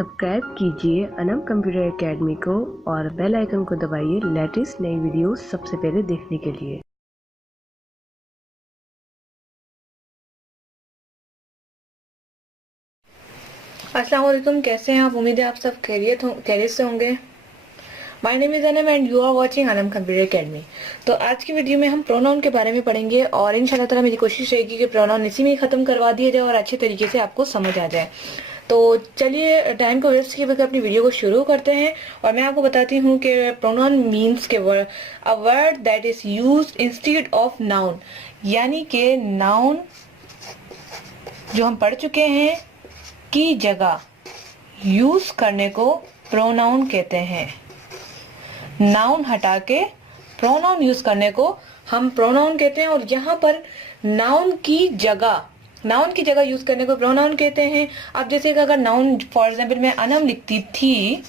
Subscribe कीजिए Anam computer academy को और बेल आइकन को दबाइए लेटेस्ट नई वीडियो सबसे पहले देखने के लिए। अस्सलाम वालेकुम, कैसे हैं आप? उम्मीद है आप सब खैरियत से होंगे। My name is Anam and you are watching Anam computer academy. तो आज की वीडियो में हम प्रोनाउन के बारे में पढ़ेंगे और इंशाल्लाह ताला मेरी कोशिश रहेगी कि प्रोनाउन इसी में ही खत्म करवा दिया जाए और अच्छे तरीके से आपको समझ आ जाए। तो चलिए टाइम को वेस्ट किए बगैर अपनी वीडियो को शुरू करते हैं और मैं आपको बताती हूँ कि प्रोनाउन मीन्स के a word that is used instead of noun, यानी कि नाउन जो हम पढ़ चुके हैं की जगह यूज करने को प्रोनाउन कहते हैं। नाउन हटा के प्रोनाउन यूज करने को हम प्रोनाउन कहते हैं और यहाँ पर नाउन की जगह यूज करने को प्रोनाउन कहते हैं। अब जैसे कि अगर नाउन फॉर एग्जांपल मैं अनम लिखती थी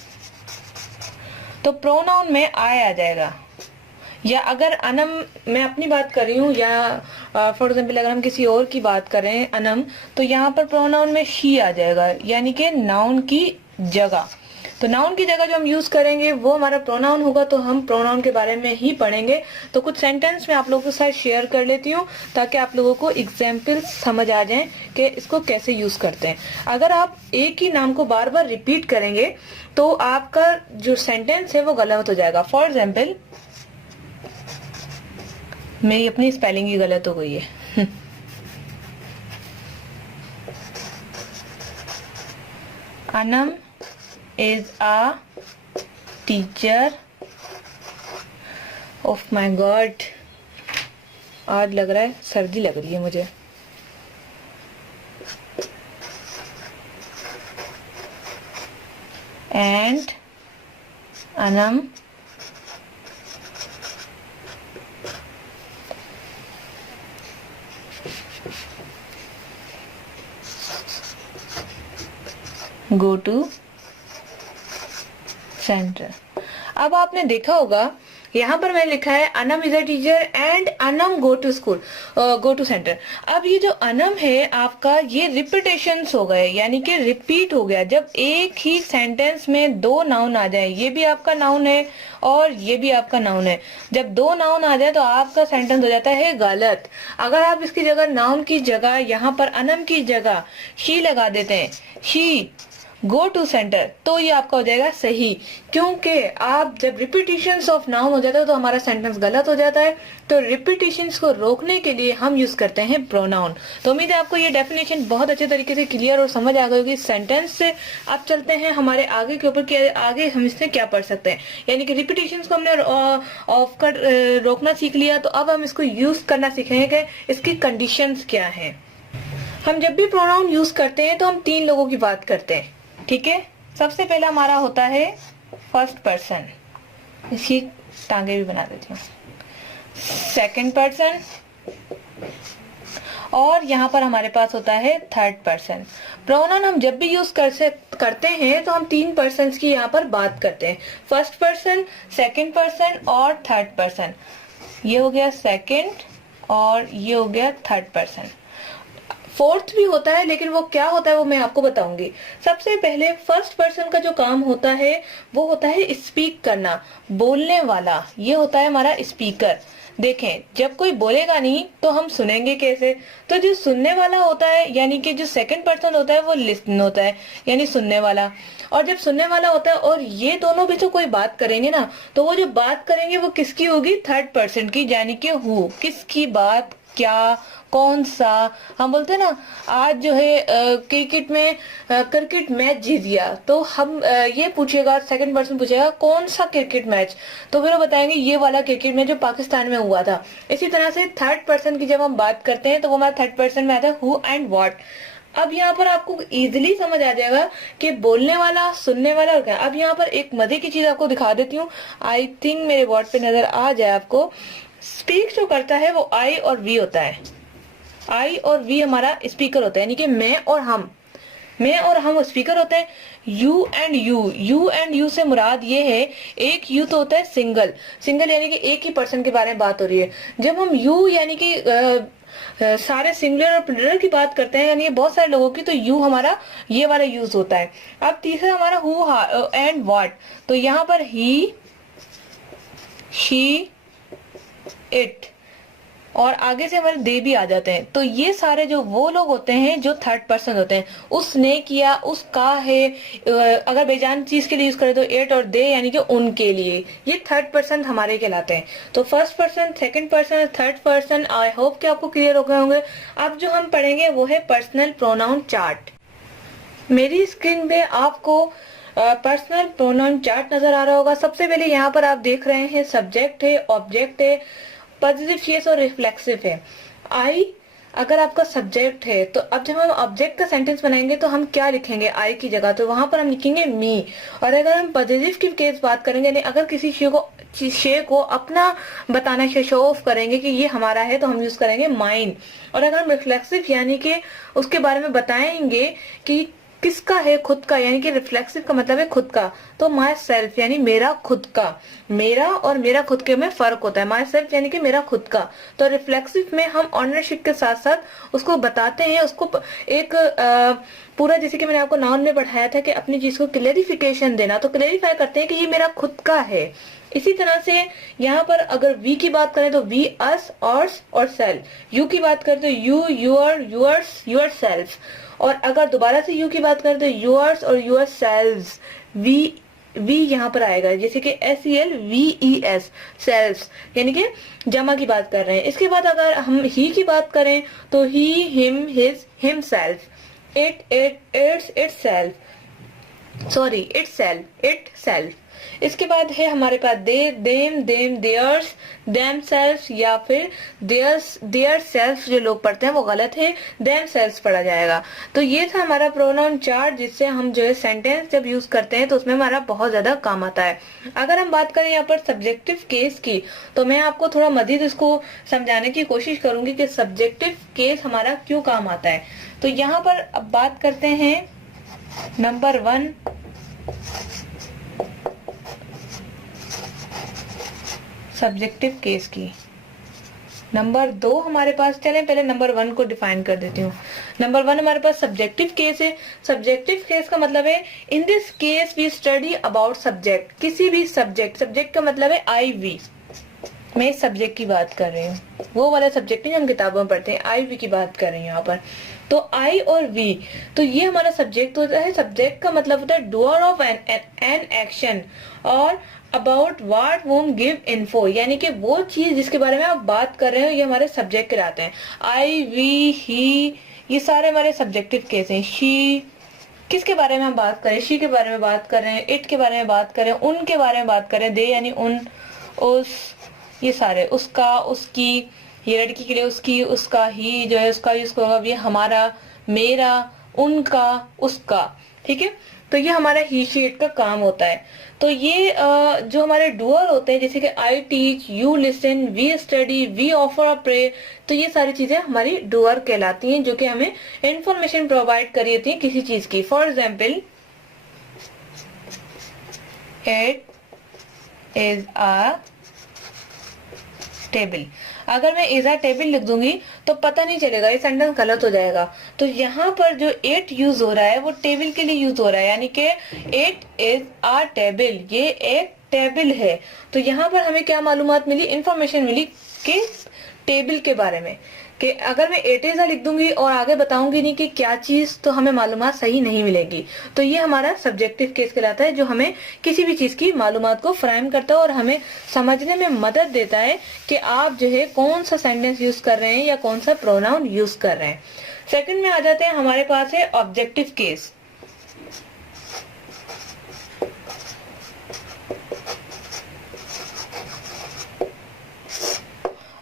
तो प्रोनाउन में आय आ जाएगा, या अगर अनम मैं अपनी बात कर रही हूँ या फॉर एग्जाम्पल अगर हम किसी और की बात करें अनम, तो यहाँ पर प्रोनाउन में शी आ जाएगा, यानी कि नाउन की जगह। तो नाउन की जगह जो हम यूज करेंगे वो हमारा प्रोनाउन होगा। तो हम प्रोनाउन के बारे में ही पढ़ेंगे। तो कुछ सेंटेंस मैं आप लोगों के साथ शेयर कर लेती हूँ ताकि आप लोगों को एग्जाम्पल समझ आ जाए कि इसको कैसे यूज करते हैं। अगर आप एक ही नाम को बार बार रिपीट करेंगे तो आपका जो सेंटेंस है वो गलत हो जाएगा। फॉर एग्जाम्पल मेरी अपनी स्पेलिंग ही गलत हो गई है। Anam is a teacher of my god, आज लग रहा है सर्दी लग रही है मुझे। And Anam go to centre. अब आपने देखा होगा यहाँ पर मैंने लिखा है Anam is a teacher and Anam go to school, go to centre. अब ये जो अनम है आपका ये रिपीटेशंस हो गए, यानी कि रिपीट हो गया। जब एक ही सेंटेंस में दो नाउन आ जाए, ये भी आपका नाउन है और ये भी आपका नाउन है, जब दो नाउन आ जाए तो आपका सेंटेंस हो जाता है गलत। अगर आप इसकी जगह नाउन की जगह यहाँ पर अनम की जगह शी लगा देते हैं, शी गो टू सेंटर, तो ये आपका हो जाएगा सही। क्योंकि आप जब रिपीटिशंस ऑफ नाउन हो जाता है तो हमारा सेंटेंस गलत हो जाता है। तो रिपीटिशंस को रोकने के लिए हम यूज करते हैं प्रोनाउन। तो उम्मीद है आपको ये डेफिनेशन बहुत अच्छे तरीके से क्लियर और समझ आ गई होगी। सेंटेंस से अब चलते हैं हमारे आगे के ऊपर कि आगे हम इससे क्या पढ़ सकते हैं। यानी कि रिपीटिशंस को हमने ऑफ कर रोकना सीख लिया, तो अब हम इसको यूज करना सीखेंगे कि इसकी कंडीशंस क्या है। हम जब भी प्रोनाउन यूज करते हैं तो हम तीन लोगों की बात करते हैं, ठीक है। सबसे पहला हमारा होता है फर्स्ट पर्सन, इसकी टांगे भी बना देती हूँ, सेकंड पर्सन, और यहाँ पर हमारे पास होता है थर्ड पर्सन। प्रोनाउन हम जब भी यूज करते हैं तो हम तीन पर्सन की यहाँ पर बात करते हैं, फर्स्ट पर्सन, सेकंड पर्सन और थर्ड पर्सन। ये हो गया सेकंड और ये हो गया थर्ड पर्सन। फोर्थ भी होता है, लेकिन वो क्या होता है वो मैं आपको बताऊंगी। सबसे पहले फर्स्ट पर्सन का जो काम होता है वो होता है स्पीक करना, बोलने वाला। ये होता है हमारा स्पीकर। देखें, जब कोई बोलेगा नहीं तो हम सुनेंगे कैसे? तो जो सुनने वाला होता है, यानी कि जो सेकंड पर्सन होता है वो लिसन होता है, यानी सुनने वाला। और जब सुनने वाला होता है और ये दोनों भी तो कोई बात करेंगे ना, तो वो जो बात करेंगे वो किसकी होगी? थर्ड पर्सन की, यानी कि हु, किसकी बात, क्या, कौन सा। हम बोलते हैं ना आज जो है क्रिकेट में क्रिकेट मैच जीत गया, तो हम ये पूछेगा, सेकंड पर्सन पूछेगा कौन सा क्रिकेट मैच, तो फिर वो बताएंगे ये वाला क्रिकेट मैच जो पाकिस्तान में हुआ था। इसी तरह से थर्ड पर्सन की जब हम बात करते हैं तो वो हमारा थर्ड पर्सन में आता है हु एंड व्हाट। अब यहाँ पर आपको इजीली समझ आ जाएगा कि बोलने वाला, सुनने वाला और क्या। अब यहाँ पर एक मजे की चीज आपको दिखा देती हूँ, आई थिंक मेरे बोर्ड पे नजर आ जाए आपको। स्पीक जो करता है वो आई और वी होता है। आई और वी हमारा स्पीकर होता है, यानी कि मैं और हम स्पीकर होते हैं। यू एंड यू से मुराद ये है, एक यू तो होता है सिंगल यानी कि एक ही पर्सन के बारे में बात हो रही है। जब हम यू यानी कि सारे सिंगुलर और प्लूरल की बात करते हैं, यानी बहुत सारे लोगों की, तो यू हमारा ये वाला यूज होता है। अब तीसरा हमारा हु एंड व्हाट, तो यहाँ पर ही, शी, इट और आगे से हमारे दे भी आ जाते हैं। तो ये सारे जो वो लोग होते हैं जो थर्ड पर्सन होते हैं, उसने किया, उसका है, अगर बेजान चीज के लिए यूज करें तो इट और दे यानी कि उनके लिए, ये थर्ड पर्सन हमारे कहलाते हैं। तो first person, second person, third person, I hope कि आपको क्लियर हो गए होंगे। अब जो हम पढ़ेंगे वो है पर्सनल प्रोनाउन चार्ट। मेरी स्क्रीन पे आपको पर्सनल प्रोनाउन चार्ट नजर आ रहा होगा। सबसे पहले यहाँ पर आप देख रहे हैं सब्जेक्ट है, ऑब्जेक्ट है, पॉजिटिव केस और रिफ्लेक्सिव है। आई अगर आपका सब्जेक्ट है, तो अब जब हम ऑब्जेक्ट का सेंटेंस बनाएंगे तो हम क्या लिखेंगे आई की जगह, तो वहां पर हम लिखेंगे मी। और अगर हम पॉजिटिव की केस बात करेंगे, यानी अगर किसी शे को अपना बताना, शो ऑफ करेंगे कि ये हमारा है, तो हम यूज करेंगे माइन। और अगर हम रिफ्लेक्सिव यानी कि उसके बारे में बताएंगे कि किसका है, खुद का, यानी कि रिफ्लेक्सिव का मतलब है खुद का, तो माई सेल्फ यानी मेरा खुद का। मेरा और मेरा खुद के में फर्क होता है। माई सेल्फ यानी कि मेरा खुद का। तो रिफ्लेक्सिव में हम ऑनरशिप के साथ साथ उसको बताते हैं, उसको एक पूरा, जैसे कि मैंने आपको नाउन में पढ़ाया था कि अपनी चीज को क्लेरिफिकेशन देना, तो क्लेरिफाई करते हैं कि ये मेरा खुद का है। इसी तरह से यहाँ पर अगर वी की बात करें तो वी, अस, ऑर्स और सेल्फ। यू की बात करें तो you, your, yours, yourself. और अगर दोबारा से यू की बात करें तो यूअर्स और यूअर सेल्व्स। वी यहाँ पर आएगा, जैसे कि SELVES, सेल्व्स, यानी कि जमा की बात कर रहे हैं। इसके बाद अगर हम ही की बात करें तो he, him, his, himself, itself. इसके बाद है हमारे पास they, them, theirs, themselves, या फिर देयर सेल्फ जो लोग पढ़ते हैं वो गलत है, देम सेल्फ पढ़ा जाएगा। तो ये था हमारा प्रोनाउन चार्ट, जिससे हम जो है सेंटेंस जब यूज करते हैं तो उसमें हमारा बहुत ज्यादा काम आता है। अगर हम बात करें यहाँ पर सब्जेक्टिव केस की, तो मैं आपको थोड़ा मजीद इसको समझाने की कोशिश करूंगी कि सब्जेक्टिव केस हमारा क्यों काम आता है। तो यहाँ पर अब बात करते हैं नंबर 1, सब्जेक्टिव केस की। नंबर 2 हमारे पास, चलें पहले नंबर 1 को डिफाइन कर देती हूँ। नंबर 1 हमारे पास सब्जेक्टिव केस है। सब्जेक्टिव केस का मतलब है in this case we study about subject, किसी भी सब्जेक्ट का मतलब है आई वी। मैं इस सब्जेक्ट की बात कर रही हूँ, वो वाला सब्जेक्ट नहीं हम किताबों में पढ़ते हैं, आई वी की बात कर रही हूँ यहाँ पर। तो आई और वी, तो ये हमारा सब्जेक्ट होता है। सब्जेक्ट का मतलब होता है डूअर ऑफ एन एक्शन, और अबाउट व्हाट वोम गिव इन्फो, यानी कि वो चीज जिसके बारे में आप बात कर रहे हो, ये हमारे सब्जेक्ट कहलाते हैं। आई, वी, ही, ये सारे हमारे सब्जेक्टिव केस हैं। शी, किसके बारे में हम बात करें, शी के बारे में बात कर रहे हैं, इट के बारे में बात करें, उनके बारे में बात करें, दे यानी उन, उस, ये सारे, उसका, उसकी, ये लड़की के लिए उसकी, उसका, ही जो है उसका यूज होगा, ये हमारा, मेरा, उनका, उसका, ठीक है। तो ये हमारा ही, शी, इट का काम होता है। तो ये जो हमारे डूअर होते हैं, जैसे कि I teach, you listen, we study, we offer a pray, तो ये सारी चीजें हमारी डूअर कहलाती हैं, जो कि हमें इंफॉर्मेशन प्रोवाइड कर देती हैं किसी चीज की। For example, it is a table. अगर मैं इज अ टेबल लिख दूंगी तो पता नहीं चलेगा, ये सेंटेंस गलत हो जाएगा। तो यहाँ पर जो इट यूज हो रहा है वो टेबल के लिए यूज हो रहा है, यानी कि इट इज अ टेबल, ये एक टेबल है। तो यहाँ पर हमें क्या मालूमात मिली, इंफॉर्मेशन मिली कि टेबल के बारे में, कि अगर मैं इट इज अ लिख दूंगी और आगे बताऊंगी नहीं कि क्या चीज, तो हमें मालूमात सही नहीं मिलेगी। तो ये हमारा सब्जेक्टिव केस कहलाता है, जो हमें किसी भी चीज की मालूमात को फ्राहम करता है और हमें समझने में मदद देता है कि आप जो है कौन सा सेंटेंस यूज कर रहे हैं या कौन सा प्रोनाउन यूज कर रहे हैं। सेकंड में आ जाते हैं, हमारे पास है ऑब्जेक्टिव केस।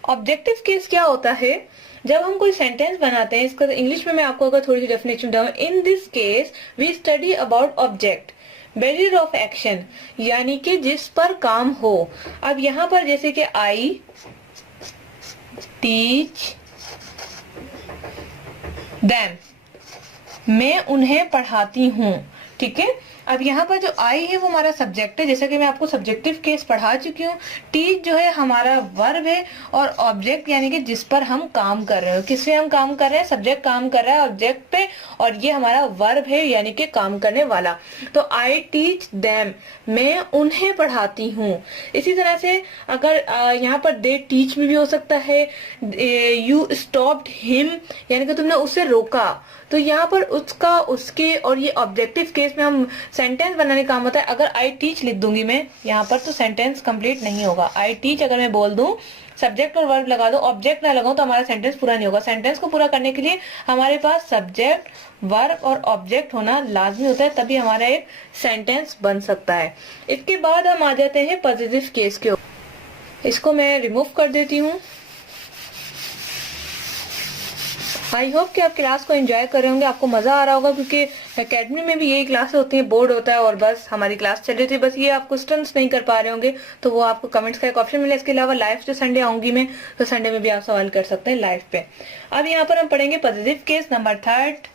ऑब्जेक्टिव केस क्या होता है, जब हम कोई सेंटेंस बनाते हैं, इसका इंग्लिश में मैं आपको अगर थोड़ी सी डेफिनेशन दूं, in this case we study about object bearer of action, यानी कि जिस पर काम हो। अब यहाँ पर जैसे कि आई टीच देम, मैं उन्हें पढ़ाती हूँ, ठीक है। अब यहाँ पर जो आई है वो हमारा सब्जेक्ट है, जैसा कि मैं आपको सब्जेक्टिव केस पढ़ा चुकी हूँ। टीच जो है हमारा वर्ब है और ऑब्जेक्ट यानी कि जिस पर हम काम कर रहे हो, किससे हम काम कर रहे हैं, सब्जेक्ट काम कर रहा है ऑब्जेक्ट पे और ये हमारा वर्ब है यानी कि काम करने वाला। तो आई टीच देम, मैं उन्हें पढ़ाती हूँ। इसी तरह से अगर यहाँ पर दे टीच में भी हो सकता है, यू स्टॉप्ड हिम यानी कि तुमने उसे रोका। तो यहाँ पर उसका, उसके और ये ऑब्जेक्टिव केस में हम सेंटेंस बनाने का काम होता है। अगर आई टीच लिख दूंगी मैं यहाँ पर तो सेंटेंस कंप्लीट नहीं होगा। आई टीच अगर मैं बोल दूं, सब्जेक्ट और वर्ब लगा दो, ऑब्जेक्ट ना लगाऊं तो हमारा सेंटेंस पूरा नहीं होगा। सेंटेंस को पूरा करने के लिए हमारे पास सब्जेक्ट, वर्ब और ऑब्जेक्ट होना लाजमी होता है, तभी हमारा एक सेंटेंस बन सकता है। इसके बाद हम आ जाते हैं पॉजिटिव केस के ऊपर। इसको मैं रिमूव कर देती हूँ। आई होप कि आप क्लास को एंजॉय कर रहे होंगे, आपको मजा आ रहा होगा, क्योंकि एकेडमी में भी यही क्लास होती है, बोर्ड होता है और बस हमारी क्लास चल रही थी। बस ये आप क्वेश्चंस नहीं कर पा रहे होंगे तो वो आपको कमेंट्स का एक ऑप्शन मिला। इसके अलावा लाइव जो संडे आऊंगी मैं, तो संडे में भी आप सवाल कर सकते हैं लाइव पे। अब यहाँ पर हम पढ़ेंगे positive case number 3।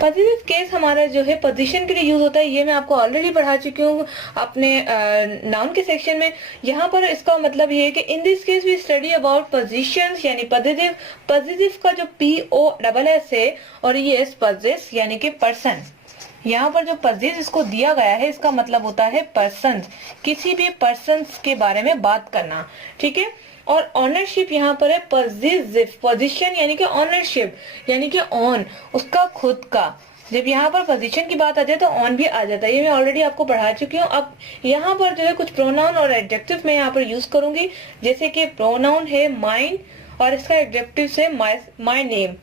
Positive case हमारा जो है पोजीशन के लिए यूज होता है, ये मैं आपको ऑलरेडी पढ़ा चुकी हूँ अपने नाउन के सेक्शन में। यहाँ पर इसका मतलब ये है कि in this case we study about positions, यानी पॉजिटिव। पॉजिटिव का जो POSS है और ये एस पॉजेस यानी कि पर्सन। यहाँ पर जो पॉजेस इसको दिया गया है इसका मतलब होता है पर्सन, किसी भी पर्सन के बारे में बात करना, ठीक है। और ऑनरशिप यहाँ पर है पॉजिटिव, पोजीशन यानी कि ऑनरशिप यानी कि ऑन, उसका खुद का। जब यहाँ पर पोजीशन की बात आ जाए तो ऑन भी आ जाता है, ये मैं ऑलरेडी आपको पढ़ा चुकी हूँ। अब यहाँ पर जो है कुछ प्रोनाउन और एडजेक्टिव मैं यहाँ पर यूज करूंगी, जैसे कि प्रोनाउन है माइन और इसका एडजेक्टिव है my name,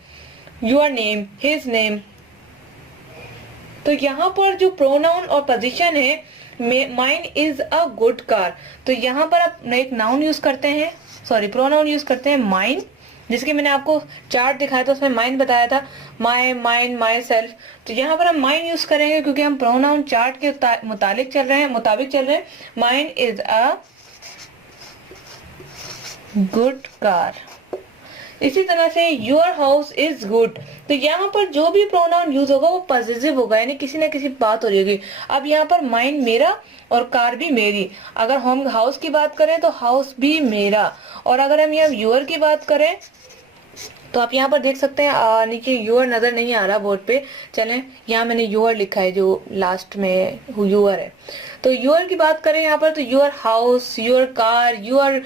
your name, his name. तो यहाँ पर जो प्रोनाउन और पोजीशन है, mine is a good car, तो यहाँ पर आप एक नाउन यूज करते हैं, सॉरी प्रोनाउन यूज करते हैं माइन, जिसके मैंने आपको चार्ट दिखाया था उसमें माइन बताया था, माई, माइन, माई सेल्फ। तो यहाँ पर हम माइन यूज करेंगे क्योंकि हम प्रोनाउन चार्ट के मुताबिक चल रहे हैं। Mine is a good car. इसी तरह से योर हाउस इज गुड, तो यहाँ पर जो भी प्रोनाउन यूज होगा वो पॉजिटिव होगा, यानी किसी ना किसी बात हो रही होगी। अब यहाँ पर माइन मेरा और कार भी मेरी। अगर हम हाउस की बात करें तो हाउस भी मेरा, और अगर हम यहाँ योर की बात करें तो आप यहाँ पर देख सकते हैं नीचे योर नजर नहीं आ रहा बोर्ड पे, चलें यहाँ मैंने योर लिखा है जो लास्ट में योर है। तो योर की बात करें यहाँ पर तो your house, your car, your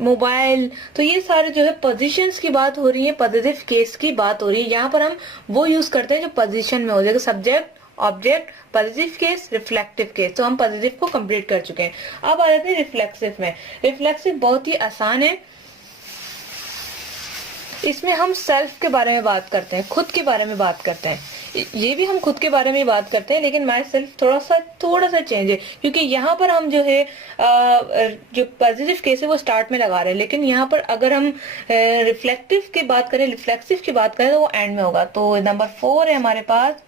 mobile, तो ये सारे जो है पोजीशंस की बात हो रही है, पॉजिटिव केस की बात हो रही है। यहाँ पर हम वो यूज करते हैं जो पोजीशन में हो जाएगा, subject, object, positive case, reflective case. तो हम पॉजिटिव को कंप्लीट कर चुके हैं। अब आ जाते हैं रिफ्लेक्सिव में। रिफ्लेक्सिव बहुत ही आसान है, इसमें हम सेल्फ के बारे में बात करते हैं, खुद के बारे में बात करते हैं। ये भी हम खुद के बारे में ही बात करते हैं, लेकिन माई सेल्फ थोड़ा सा चेंज है, क्योंकि यहाँ पर हम जो है जो पॉजिटिव केस है वो स्टार्ट में लगा रहे हैं, लेकिन यहाँ पर अगर हम रिफ्लेक्टिव की बात करें, रिफ्लेक्सिव की बात करें तो वो एंड में होगा। तो नंबर 4 है हमारे पास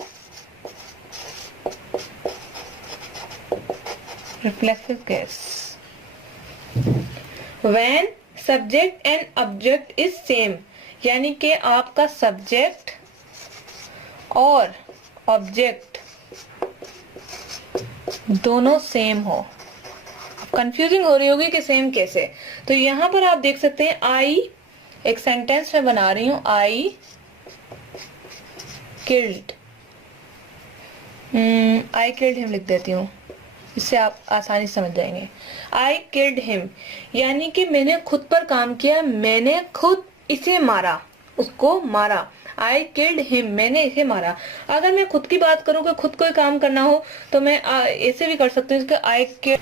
reflexive case. When subject and object is same, यानी कि आपका सब्जेक्ट और ऑब्जेक्ट दोनों सेम हो। कंफ्यूजिंग हो रही होगी कि सेम कैसे, तो यहां पर आप देख सकते हैं आई, एक सेंटेंस में बना रही हूं, I killed, I killed him लिख देती हूँ, इससे आप आसानी से समझ जाएंगे। आई किल्ड हिम यानी कि मैंने खुद पर काम किया, मैंने खुद इसे मारा, उसको मारा। आई किल्ड हिम, मैंने इसे मारा। अगर मैं खुद की बात करूं कि खुद कोई काम करना हो तो मैं ऐसे भी कर सकती हूँ कि आई किल्ड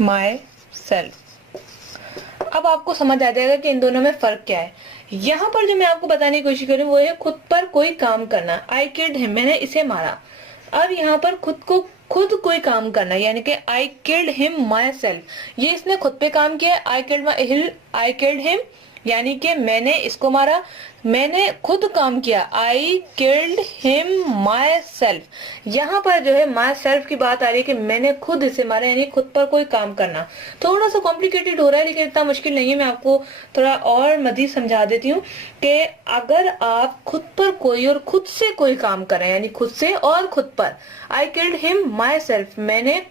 माई सेल्फ। अब आपको समझ आ जाएगा कि इन दोनों में फर्क क्या है। यहाँ पर जो मैं आपको बताने की कोशिश कर रही हूँ वो है खुद पर कोई काम करना, आई किल्ड हिम, मैंने इसे मारा। अब यहाँ पर खुद कोई काम करना, यानी कि I killed him my self, ये इसने खुद पे काम किया, आई किल्ड हिम यानी कि मैंने इसको मारा, मैंने खुद काम किया, I killed him my self. यहाँ पर जो है माई सेल्फ की बात आ रही है कि मैंने खुद इसे मारा, यानी खुद पर कोई काम करना। थोड़ा सा कॉम्प्लिकेटेड हो रहा है लेकिन इतना मुश्किल नहीं है। मैं आपको थोड़ा और मजीद समझा देती हूँ कि अगर आप खुद पर कोई और खुद से कोई काम कर रहे हैं, यानी खुद से और खुद पर, I killed him my self, मैंने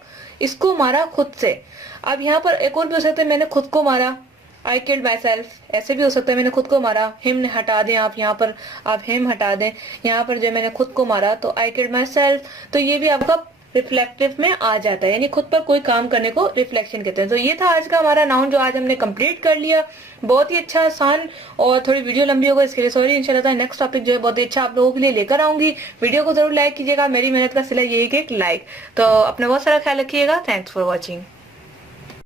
इसको मारा खुद से। अब यहाँ पर एक और भी हो सकता है, मैंने खुद को मारा, आई किल्ड माई सेल्फ, ऐसे भी हो सकता है मैंने खुद को मारा। हिम ने हटा दें आप, यहाँ पर आप हिम हटा दें, यहाँ पर जो मैंने खुद को मारा तो आई किल्ड माई सेल्फ। तो ये भी आपका रिफ्लेक्टिव में आ जाता है, यानी खुद पर कोई काम करने को रिफ्लेक्शन कहते हैं। तो ये था आज का हमारा नाउन जो आज हमने कंप्लीट कर लिया। बहुत ही अच्छा, आसान, और थोड़ी वीडियो लंबी होगा इसके लिए सॉरी। इंशाल्लाह नेक्स्ट टॉपिक जो है बहुत ही अच्छा आप लोगों के लिए लेकर आऊंगी। वीडियो को जरूर लाइक कीजिएगा, मेरी मेहनत का सिला यही कि एक लाइक। तो अपना बहुत सारा ख्याल रखिएगा। Thanks for watching.